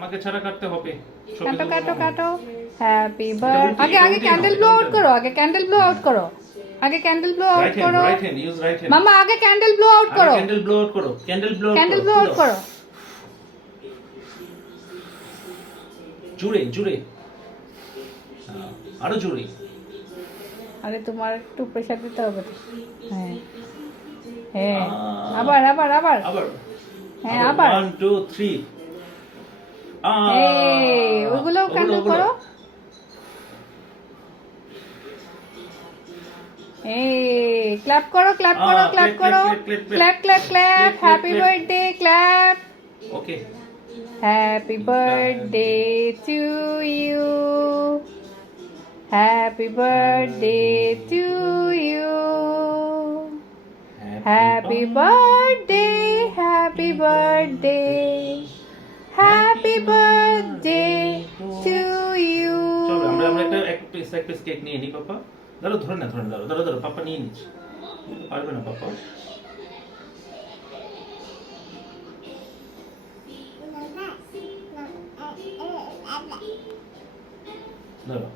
আমাকে ছাড়া কাটতে হবে। কাটো কাটো কাটো। Happy birthday. আগে ক্যান্ডেল ব্লো আউট করো। আগে ক্যান্ডেল ব্লো আউট করো। আগে ক্যান্ডেল ব্লো আউট করো। Right hand, use right hand. মামা আগে ক্যান্ডেল ব্লো আউট করো। ক্যান্ডেল ব্লো আউট করো। ক্যান্ডেল ব্লো আউট করো। জুড়ে জুড়ে, আরো জুড়ে। আরে তোমার একটু প্রেসার দিতে হবে তো। হ্যাঁ হ্যাঁ, আবার আবার আবার আবার হ্যাঁ আবার 1 2 3। এই ওগুলো ক্যান্ডেল করো। এই ক্ল্যাপ করো ক্ল্যাপ করো ক্ল্যাপ করো। Clap clap clap. Happy birthday clap. Okay. Happy birthday to you. Happy birthday to you. Happy birthday, happy birthday. Happy birthday to you. চলো আমরা একটা পিস কেক নিয়ে নি পাপা। ধরো ধরো পাপা নিয়ে নিচ্ছি। পারবে না পাপা। ধরো।